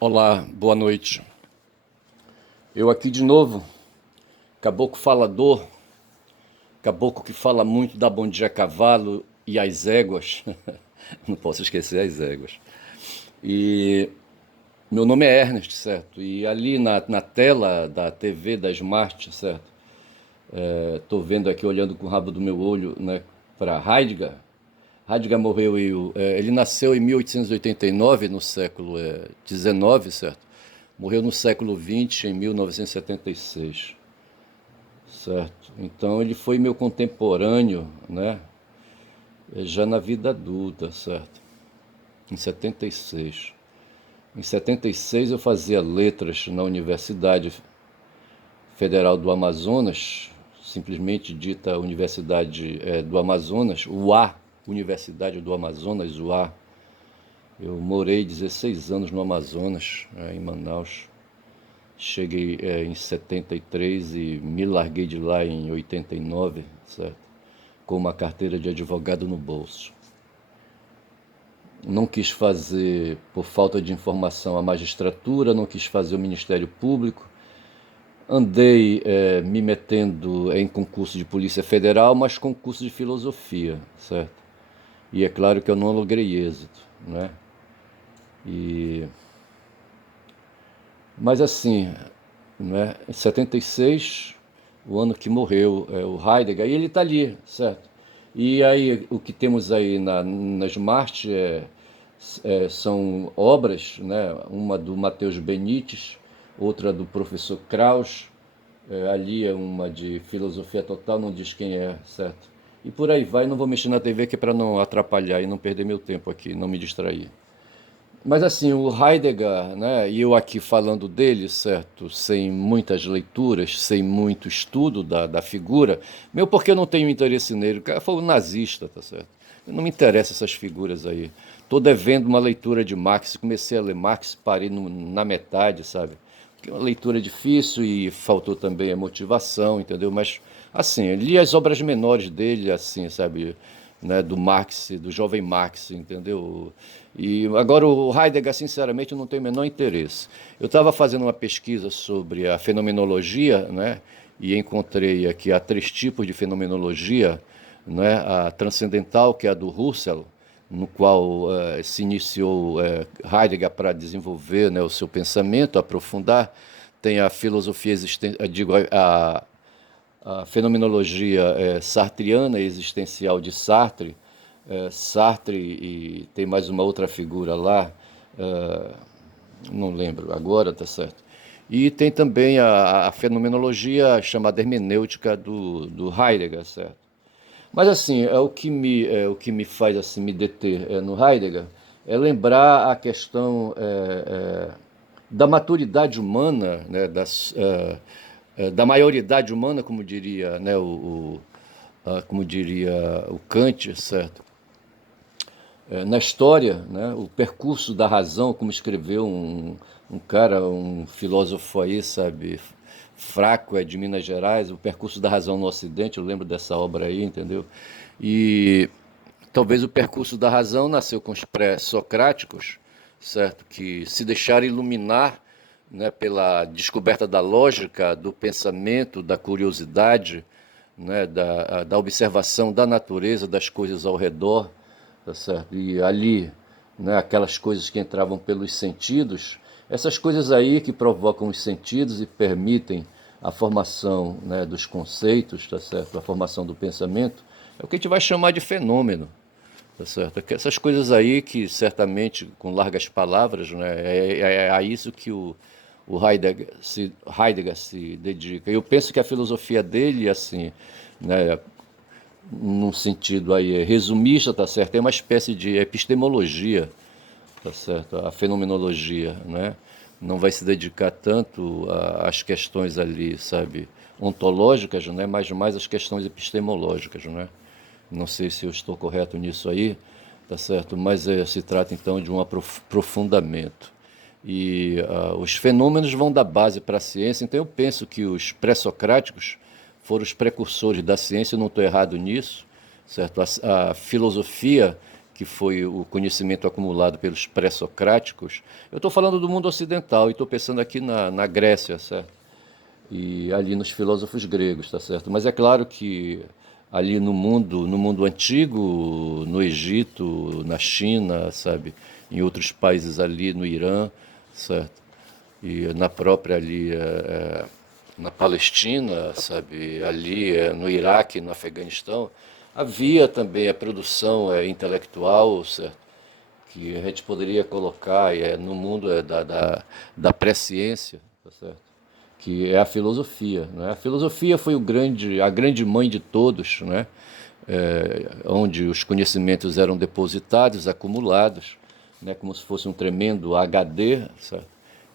Olá, boa noite. Eu aqui de novo, caboclo falador, caboclo que fala muito da bom dia a cavalo e as éguas. Não posso esquecer as éguas. E meu nome é Ernest, certo? E ali na tela da TV, da Smart, certo? Estou vendo aqui, olhando com o rabo do meu olho, né, para Heidegger. Heidegger morreu ele nasceu em 1889, no século XIX, certo? Morreu no século XX, em 1976, certo? Então ele foi meu contemporâneo, né? Já na vida adulta, certo? Em 76. Em 76 eu fazia letras na Universidade Federal do Amazonas, simplesmente dita Universidade do Amazonas, UA, Universidade do Amazonas, UA. Eu morei 16 anos no Amazonas, em Manaus. Cheguei em 73 e me larguei de lá em 89, certo? Com uma carteira de advogado no bolso. Não quis fazer, por falta de informação, a magistratura, não quis fazer o Ministério Público. Andei me metendo em concurso de Polícia Federal, mas concurso de filosofia, certo? E é claro que eu não logrei êxito, né? E... Mas assim, né? Em 76, o ano que morreu o Heidegger, e ele está ali, certo? E aí o que temos aí na Smart são obras, né? Uma do Matheus Benites, outra do professor Krauss, ali é uma de filosofia total, não diz quem é, certo? E por aí vai, não vou mexer na TV que é para não atrapalhar e não perder meu tempo aqui, não me distrair. Mas assim, o Heidegger, né, e eu aqui falando dele, certo, sem muitas leituras, sem muito estudo da figura, meu porque eu não tenho interesse nele, o cara foi um nazista, tá certo? Não me interessa essas figuras aí. Estou devendo uma leitura de Marx, comecei a ler Marx, parei na metade, sabe? Porque é uma leitura difícil e faltou também a motivação, entendeu? Mas, assim, eu li as obras menores dele, assim, sabe? Né, do Marx, do jovem Marx, entendeu? E agora o Heidegger, sinceramente, eu não tenho o menor interesse. Eu estava fazendo uma pesquisa sobre a fenomenologia, né, e encontrei aqui há três tipos de fenomenologia, né, a transcendental, que é a do Husserl, no qual se iniciou Heidegger para desenvolver, né, o seu pensamento, aprofundar. Tem a filosofia existente, digo, a fenomenologia sartriana existencial de Sartre. Sartre e tem mais uma outra figura lá, não lembro agora, tá certo? E tem também a fenomenologia chamada hermenêutica do Heidegger, certo? Mas assim, o que me faz assim me deter no Heidegger é lembrar a questão da maturidade humana, né, da maioridade humana, como diria, né, como diria o Kant, certo? Na história, né, o percurso da razão, como escreveu um cara, um filósofo aí, sabe, fraco, de Minas Gerais, o percurso da razão no Ocidente, eu lembro dessa obra aí, entendeu? E talvez o percurso da razão nasceu com os pré-socráticos, certo? Que se deixaram iluminar, né, pela descoberta da lógica, do pensamento, da curiosidade, né, da observação da natureza, das coisas ao redor, tá certo? E ali, né, aquelas coisas que entravam pelos sentidos, essas coisas aí que provocam os sentidos e permitem a formação, né, dos conceitos, tá certo? A formação do pensamento, é o que a gente vai chamar de fenômeno. Tá certo? Essas coisas aí que certamente, com largas palavras, né, é a isso que o Heidegger se dedica. Eu penso que a filosofia dele, assim, né, num sentido aí resumista, tá certo? É uma espécie de epistemologia, tá certo? A fenomenologia, né? Não vai se dedicar tanto às questões ali, sabe, ontológicas, né? Mas mais às questões epistemológicas, né? Não sei se eu estou correto nisso aí, tá certo? Mas se trata então de um aprofundamento. E os fenômenos vão dar base para a ciência, então eu penso que os pré-socráticos foram os precursores da ciência, eu não estou errado nisso, certo? A filosofia que foi o conhecimento acumulado pelos pré-socráticos. Eu estou falando do mundo ocidental e estou pensando aqui na Grécia, certo? E ali nos filósofos gregos, tá certo? Mas é claro que ali no mundo antigo, no Egito, na China, sabe? Em outros países ali, no Irã, certo? E na própria ali, na Palestina, sabe? Ali no Iraque, no Afeganistão, havia também a produção intelectual, certo? Que a gente poderia colocar no mundo da pré-ciência, tá certo? Que é a filosofia, né? A filosofia foi a grande mãe de todos, né? Onde os conhecimentos eram depositados, acumulados, né? Como se fosse um tremendo HD, sabe?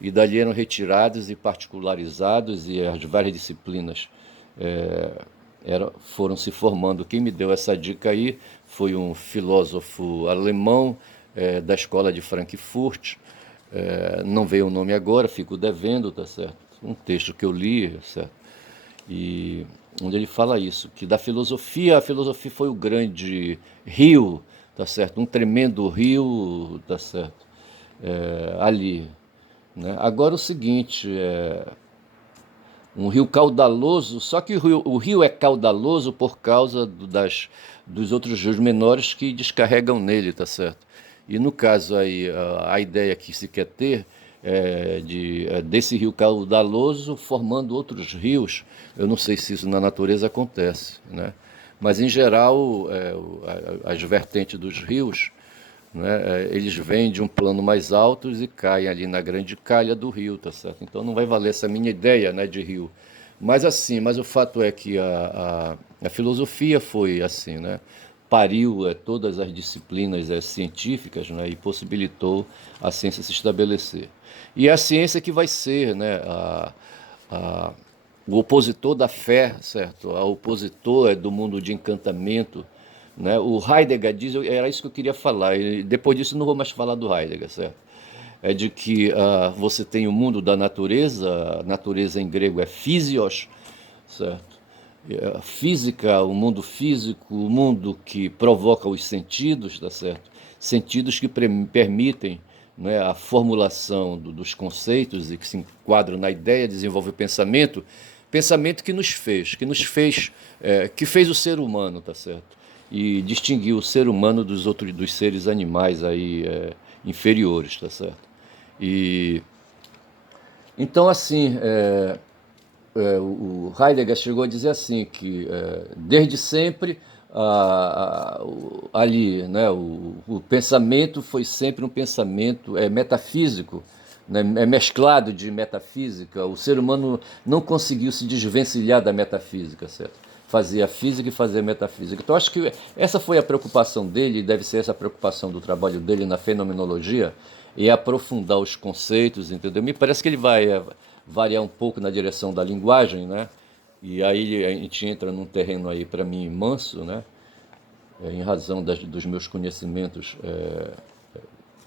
E dali eram retirados e particularizados e as várias disciplinas foram se formando. Quem me deu essa dica aí foi um filósofo alemão da escola de Frankfurt. Não veio o nome agora, fico devendo, tá certo? Um texto que eu li, certo? E onde ele fala isso, que da filosofia, a filosofia foi o grande rio, tá certo? Um tremendo rio, tá certo? Ali, né? Agora o seguinte, um rio caudaloso, só que o rio é caudaloso por causa dos outros rios menores que descarregam nele, tá certo? E no caso aí, a ideia que se quer ter desse rio caudaloso formando outros rios. Eu não sei se isso na natureza acontece, né? Mas em geral, as vertentes dos rios, né, eles vêm de um plano mais alto e caem ali na grande calha do rio, tá certo? Então não vai valer essa minha ideia, né, de rio. Mas o fato é que a filosofia foi assim, né? Pariu todas as disciplinas científicas, né, e possibilitou a ciência se estabelecer. E é a ciência que vai ser, né, a, o opositor da fé, certo? A opositor do mundo de encantamento, né? O Heidegger diz, era isso que eu queria falar, e depois disso não vou mais falar do Heidegger, certo? É de que você tem o mundo da natureza, a natureza em grego é physios, certo? A física, o mundo físico, o mundo que provoca os sentidos, tá certo? Sentidos que permitem, né, a formulação dos conceitos e que se enquadram na ideia, desenvolve o pensamento, pensamento que fez o ser humano, tá certo? E distinguiu o ser humano dos seres animais aí inferiores, tá certo? E então assim, o Heidegger chegou a dizer assim que desde sempre ali, né, o pensamento foi sempre um pensamento metafísico, né, é mesclado de metafísica. O ser humano não conseguiu se desvencilhar da metafísica, certo? Fazia física e fazia metafísica. Então acho que essa foi a preocupação dele, e deve ser essa a preocupação do trabalho dele na fenomenologia, e aprofundar os conceitos, entendeu? Me parece que ele vai variar um pouco na direção da linguagem, né? E aí a gente entra num terreno aí para mim manso, né? Em razão dos meus conhecimentos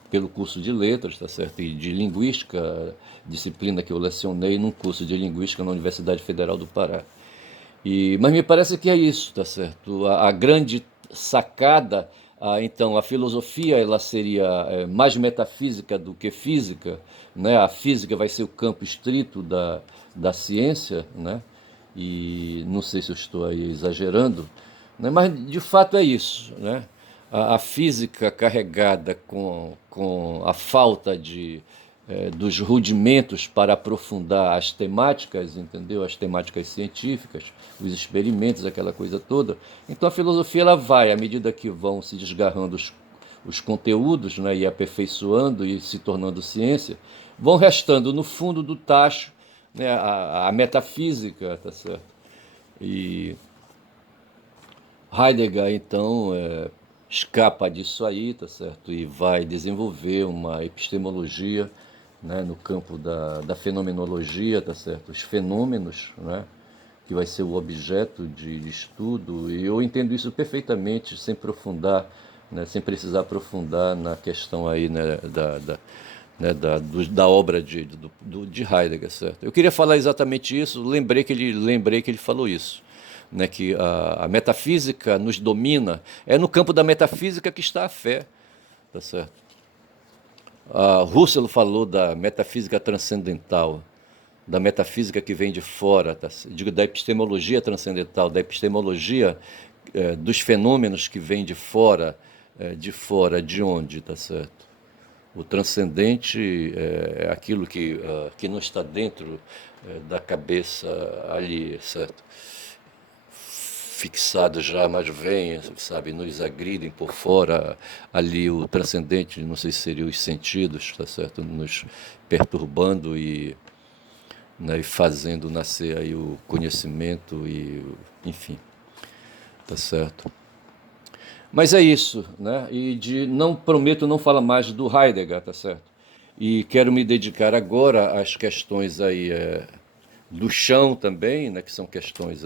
pelo curso de letras, tá certo? E de linguística, disciplina que eu lecionei num curso de linguística na Universidade Federal do Pará. Mas me parece que é isso, tá certo? A grande sacada, então, a filosofia ela seria mais metafísica do que física, né? A física vai ser o campo estrito da ciência, né? E não sei se eu estou aí exagerando, né? Mas de fato é isso, né? A física carregada com a falta dos rudimentos para aprofundar as temáticas, entendeu? As temáticas científicas, os experimentos, aquela coisa toda. Então a filosofia ela vai, à medida que vão se desgarrando os conteúdos, né, e aperfeiçoando e se tornando ciência, vão restando no fundo do tacho, né, a metafísica, tá certo? E Heidegger, então, escapa disso aí, tá certo? E vai desenvolver uma epistemologia, né, no campo da fenomenologia, tá certo? Os fenômenos, né, que vai ser o objeto de estudo. E eu entendo isso perfeitamente, sem aprofundar, né, sem precisar aprofundar na questão aí, né, da obra de Heidegger, certo? Eu queria falar exatamente isso, lembrei que ele falou isso. né, que a metafísica nos domina. É no campo da metafísica que está a fé, tá certo? Husserl falou da metafísica transcendental, da metafísica que vem de fora, tá? Digo, da epistemologia transcendental, da epistemologia dos fenômenos que vem de fora, de onde, tá certo? O transcendente é aquilo que não está dentro da cabeça ali, certo? Fixado já, mas vem, sabe, nos agridem por fora, ali o transcendente, não sei se seriam os sentidos, tá certo? Nos perturbando e, né, e fazendo nascer aí o conhecimento e, enfim, tá certo? Mas é isso, né? Não prometo não falar mais do Heidegger, tá certo? E quero me dedicar agora às questões aí do chão também, né? Que são questões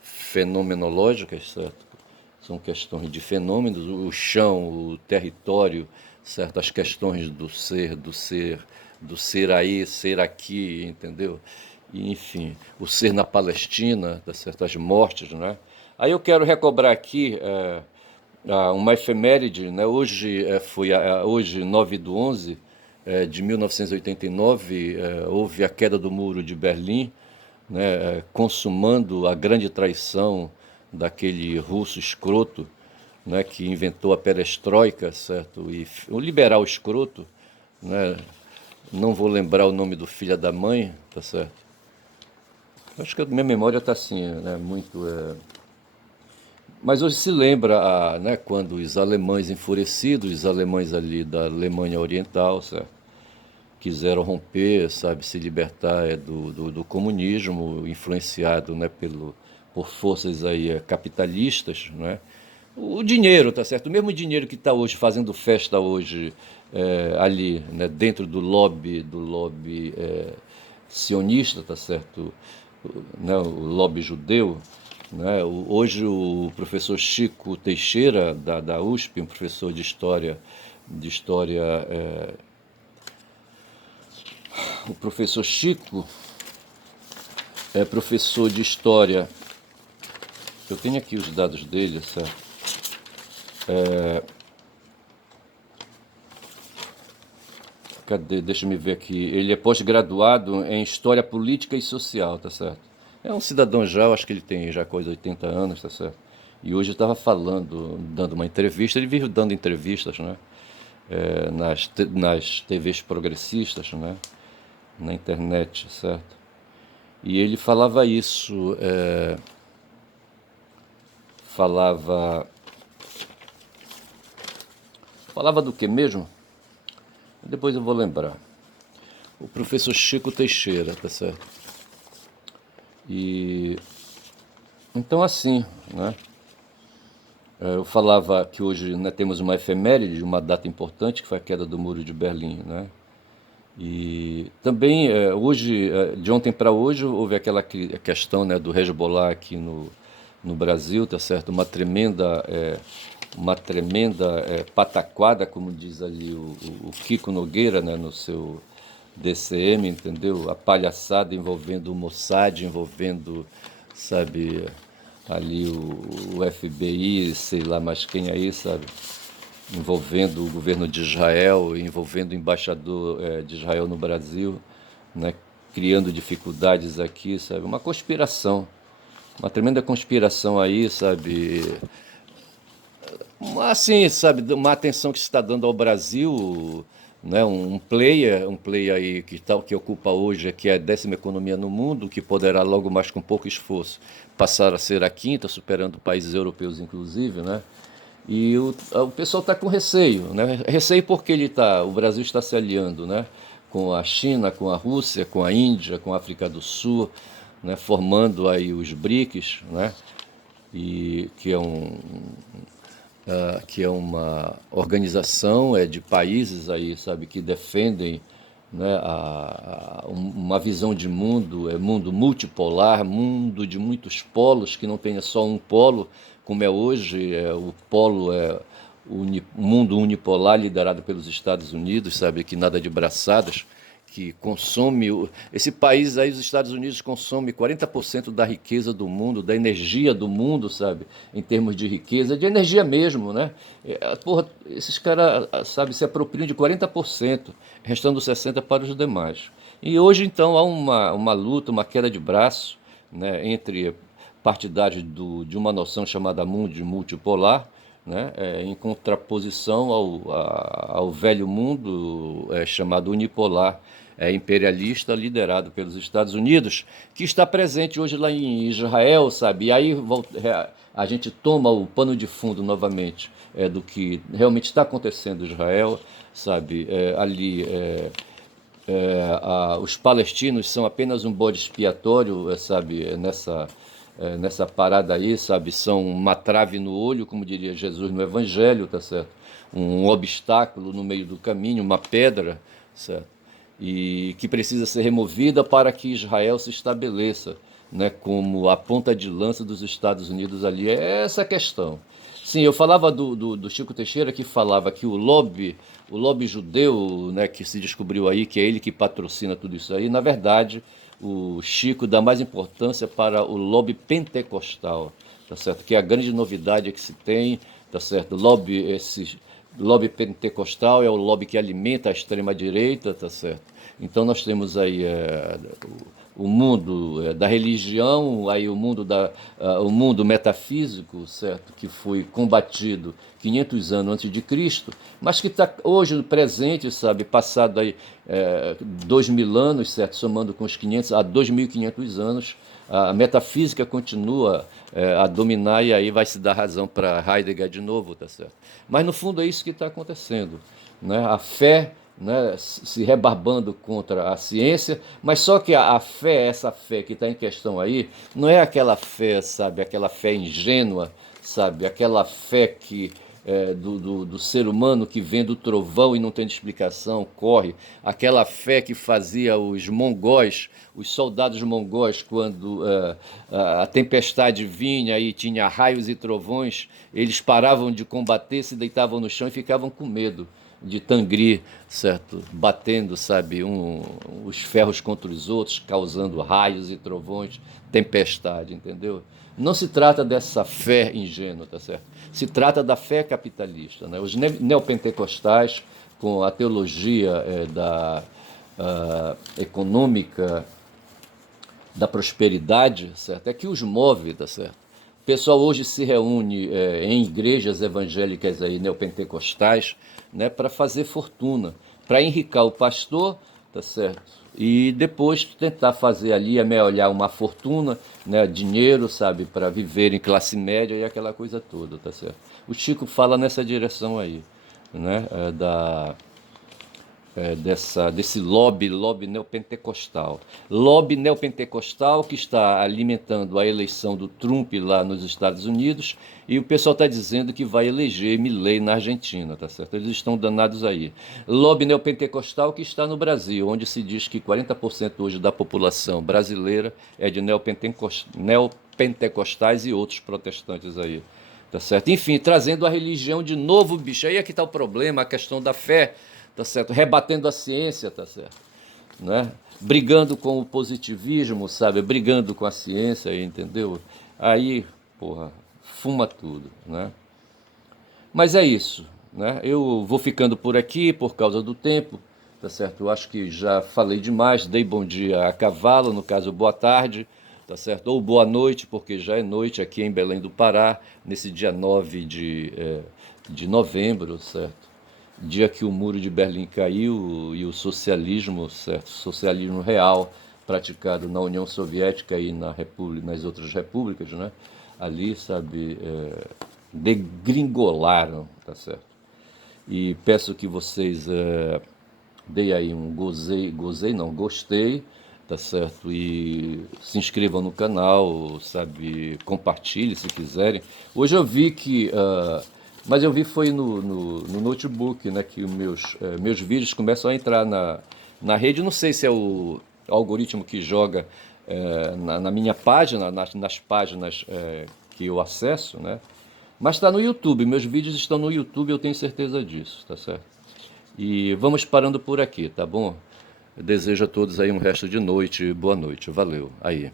fenomenológicas, certo? São questões de fenômenos, o chão, o território, certo? As questões do ser aí, ser aqui, entendeu? E, enfim, o ser na Palestina, tá certo? As mortes, né? Aí eu quero recobrar aqui uma efeméride, né? Hoje hoje 9/11 de 1989, houve a queda do Muro de Berlim, né? Consumando a grande traição daquele russo escroto, né? Que inventou a perestroika, certo? E o liberal escroto, né? Não vou lembrar o nome do filho da mãe, tá certo? Acho que a minha memória está assim, né? Muito mas hoje se lembra, né, quando os alemães enfurecidos, os alemães ali da Alemanha Oriental, certo? Quiseram romper, sabe, se libertar do comunismo, influenciado, né, por forças aí capitalistas, né? O dinheiro, tá certo? O mesmo dinheiro que está hoje fazendo festa hoje ali, né, dentro do lobby sionista, tá certo? Né, o lobby judeu, né? Hoje o professor Chico Teixeira da USP, um professor de história, o professor Chico é professor de história. Eu tenho aqui os dados dele, certo? Cadê? Deixa eu me ver aqui. Ele é pós-graduado em História Política e Social, tá certo? É um cidadão já, eu acho que ele tem já quase 80 anos, tá certo? E hoje estava falando, dando uma entrevista, ele vive dando entrevistas, né? Nas TVs progressistas, né? Na internet, certo? E ele falava isso, falava... Falava do que mesmo? Depois eu vou lembrar. O professor Chico Teixeira, tá certo? E então assim, né? Eu falava que hoje, né, temos uma efeméride, uma data importante, que foi a queda do Muro de Berlim, né? E também hoje, de ontem para hoje, houve aquela questão, né, do Hezbollah aqui no Brasil, tá certo? Uma tremenda pataquada, como diz ali o Kiko Nogueira, né, no seu DCM, entendeu? A palhaçada envolvendo o Mossad, envolvendo, sabe, ali o FBI, sei lá mais quem aí, sabe? Envolvendo o governo de Israel, envolvendo o embaixador de Israel no Brasil, né? Criando dificuldades aqui, sabe? Uma tremenda conspiração aí, sabe? Assim, sabe, uma atenção que se está dando ao Brasil, né, um player aí que ocupa hoje, que é a 10ª economia no mundo, que poderá logo mais com pouco esforço passar a ser a 5ª, superando países europeus inclusive, né? E o pessoal está com receio, né? Receio porque o Brasil está se aliando, né, com a China, com a Rússia, com a Índia, com a África do Sul, né, formando aí os BRICS, né? E que é uma organização de países aí, sabe, que defendem, né, uma visão de mundo, mundo multipolar, mundo de muitos polos, que não tenha só um polo, como é hoje, o polo o mundo unipolar liderado pelos Estados Unidos, sabe, que nada de braçadas, que consome, esse país aí, os Estados Unidos, consome 40% da riqueza do mundo, da energia do mundo, sabe? Em termos de riqueza, de energia mesmo, né? Porra, esses caras, sabe, se apropriam de 40%, restando 60% para os demais. E hoje, então, há uma luta, uma queda de braço, né, entre partidários de uma noção chamada mundo multipolar, né, em contraposição ao velho mundo chamado unipolar, imperialista, liderado pelos Estados Unidos, que está presente hoje lá em Israel, sabe? E aí a gente toma o pano de fundo novamente do que realmente está acontecendo em Israel, sabe? Os palestinos são apenas um bode expiatório, sabe, nessa parada aí, sabe, são uma trave no olho, como diria Jesus no Evangelho, tá certo? Um obstáculo no meio do caminho, uma pedra, certo? E que precisa ser removida para que Israel se estabeleça, né, como a ponta de lança dos Estados Unidos ali. É essa a questão. Sim, eu falava do Chico Teixeira, que falava que o lobby judeu, né, que se descobriu aí, que é ele que patrocina tudo isso aí, na verdade, o Chico dá mais importância para o lobby pentecostal, tá certo? Que é a grande novidade que se tem, tá certo? Esse lobby pentecostal é o lobby que alimenta a extrema-direita, tá certo? Então nós temos aí o mundo da religião, aí o mundo metafísico, certo, que foi combatido 500 anos antes de Cristo, mas que está hoje presente, sabe, passado aí 2.000 anos, certo, somando com os 500 a 2.500 anos, a metafísica continua a dominar e aí vai se dar razão para Heidegger de novo, tá certo? Mas no fundo é isso que está acontecendo, né? A fé, né, se rebarbando contra a ciência, mas só que a fé, essa fé que está em questão aí, não é aquela fé, sabe, aquela fé ingênua, sabe, aquela fé que do ser humano que vem do trovão e não tem explicação, corre, aquela fé que fazia os mongóis, os soldados mongóis, quando a tempestade vinha e tinha raios e trovões, eles paravam de combater, se deitavam no chão e ficavam com medo de Tangri, certo? Batendo, sabe, os ferros contra os outros, causando raios e trovões, tempestade, entendeu? Não se trata dessa fé ingênua, tá certo? Se trata da fé capitalista, né? Os neopentecostais, com a teologia da econômica, da prosperidade, certo? É que os move, tá certo? O pessoal hoje se reúne em igrejas evangélicas aí, neopentecostais, né, para fazer fortuna, para enricar o pastor, tá certo? E depois tentar fazer ali, amealhar uma fortuna, né, dinheiro, sabe, para viver em classe média e aquela coisa toda, tá certo? O Chico fala nessa direção aí, né, desse lobby neopentecostal. Lobby neopentecostal que está alimentando a eleição do Trump lá nos Estados Unidos e o pessoal está dizendo que vai eleger Milei na Argentina, tá certo? Eles estão danados aí. Lobby neopentecostal que está no Brasil, onde se diz que 40% hoje da população brasileira é de neopentecostais e outros protestantes aí. Tá certo? Enfim, trazendo a religião de novo, bicho. Aí é que está o problema, a questão da fé, tá certo? Rebatendo a ciência, tá certo? Né? Brigando com o positivismo, sabe? Brigando com a ciência, entendeu? Aí, porra, fuma tudo, né? Mas é isso, né? Eu vou ficando por aqui por causa do tempo, tá certo? Eu acho que já falei demais, dei bom dia a cavalo, no caso, boa tarde, tá certo? Ou boa noite, porque já é noite aqui em Belém do Pará, nesse dia 9 de novembro, certo? Dia que o muro de Berlim caiu e o socialismo, certo? Socialismo real praticado na União Soviética e nas outras repúblicas, né? Ali, sabe, degringolaram, tá certo? E peço que vocês deem aí um gostei, tá certo? E se inscrevam no canal, sabe? Compartilhe se quiserem. Hoje eu vi que mas eu vi foi no notebook, né, que os meus vídeos começam a entrar na rede. Não sei se é o algoritmo que joga na minha página, nas páginas que eu acesso, né? Mas está no YouTube, meus vídeos estão no YouTube, eu tenho certeza disso, tá certo? E vamos parando por aqui, tá bom? Eu desejo a todos aí um resto de noite, boa noite, valeu. Aí.